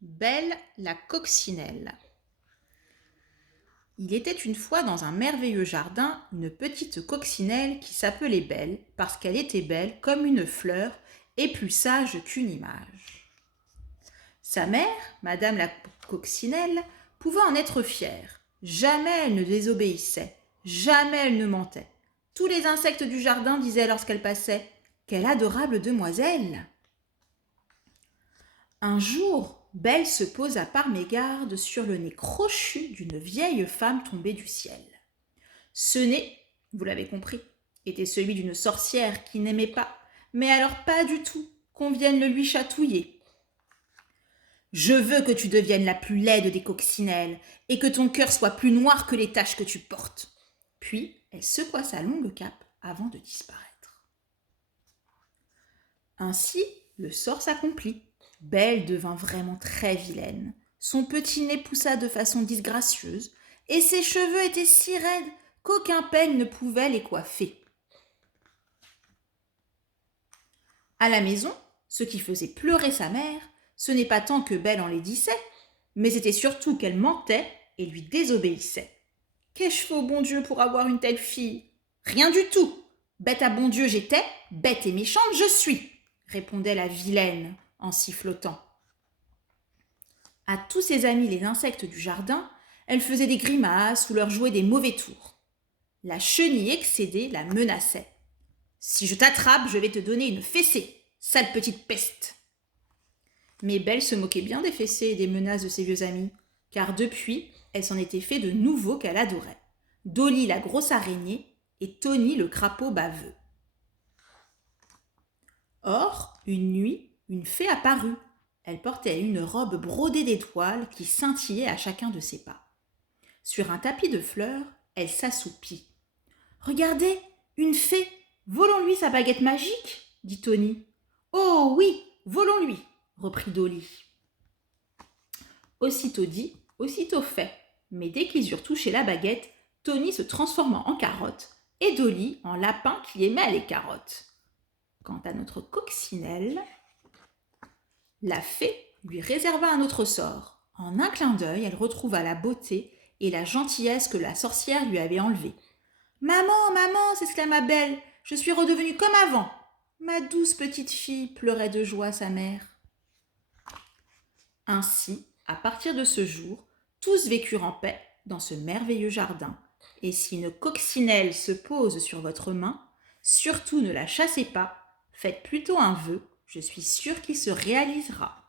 Belle la coccinelle. Il était une fois dans un merveilleux jardin une petite coccinelle qui s'appelait Belle parce qu'elle était belle comme une fleur et plus sage qu'une image. Sa mère, Madame la coccinelle, pouvait en être fière. Jamais elle ne désobéissait, jamais elle ne mentait. Tous les insectes du jardin disaient lorsqu'elle passait « Quelle adorable demoiselle !» Un jour, Belle se posa par mégarde sur le nez crochu d'une vieille femme tombée du ciel. Ce nez, vous l'avez compris, était celui d'une sorcière qui n'aimait pas, mais alors pas du tout, qu'on vienne le lui chatouiller. « Je veux que tu deviennes la plus laide des coccinelles et que ton cœur soit plus noir que les taches que tu portes. » Puis elle secoua sa longue cape avant de disparaître. Ainsi, le sort s'accomplit. Belle devint vraiment très vilaine. Son petit nez poussa de façon disgracieuse et ses cheveux étaient si raides qu'aucun peigne ne pouvait les coiffer. À la maison, ce qui faisait pleurer sa mère, ce n'est pas tant que Belle enlaidissait, mais c'était surtout qu'elle mentait et lui désobéissait. Qu'ai-je fait au bon Dieu pour avoir une telle fille ? Rien du tout. Bête à bon Dieu j'étais, bête et méchante je suis, répondait la vilaine en sifflotant. À tous ses amis les insectes du jardin, elle faisait des grimaces ou leur jouait des mauvais tours. La chenille excédée la menaçait. « Si je t'attrape, je vais te donner une fessée, sale petite peste !» Mais Belle se moquait bien des fessées et des menaces de ses vieux amis, car depuis, elle s'en était fait de nouveaux qu'elle adorait. Dolly la grosse araignée et Tony le crapaud baveux. Or, une nuit, une fée apparut. Elle portait une robe brodée d'étoiles qui scintillait à chacun de ses pas. Sur un tapis de fleurs, elle s'assoupit. « Regardez, une fée, volons-lui sa baguette magique » dit Tony. « Oh oui, volons-lui » reprit Dolly. Aussitôt dit, aussitôt fait. Mais dès qu'ils eurent touché la baguette, Tony se transforma en carotte et Dolly en lapin qui aimait les carottes. Quant à notre coccinelle, la fée lui réserva un autre sort. En un clin d'œil, elle retrouva la beauté et la gentillesse que la sorcière lui avait enlevées. « Maman, maman !» s'exclama Belle, « je suis redevenue comme avant !» Ma douce petite fille, pleurait de joie sa mère. Ainsi, à partir de ce jour, tous vécurent en paix dans ce merveilleux jardin. Et si une coccinelle se pose sur votre main, surtout ne la chassez pas, faites plutôt un vœu, je suis sûre qu'il se réalisera.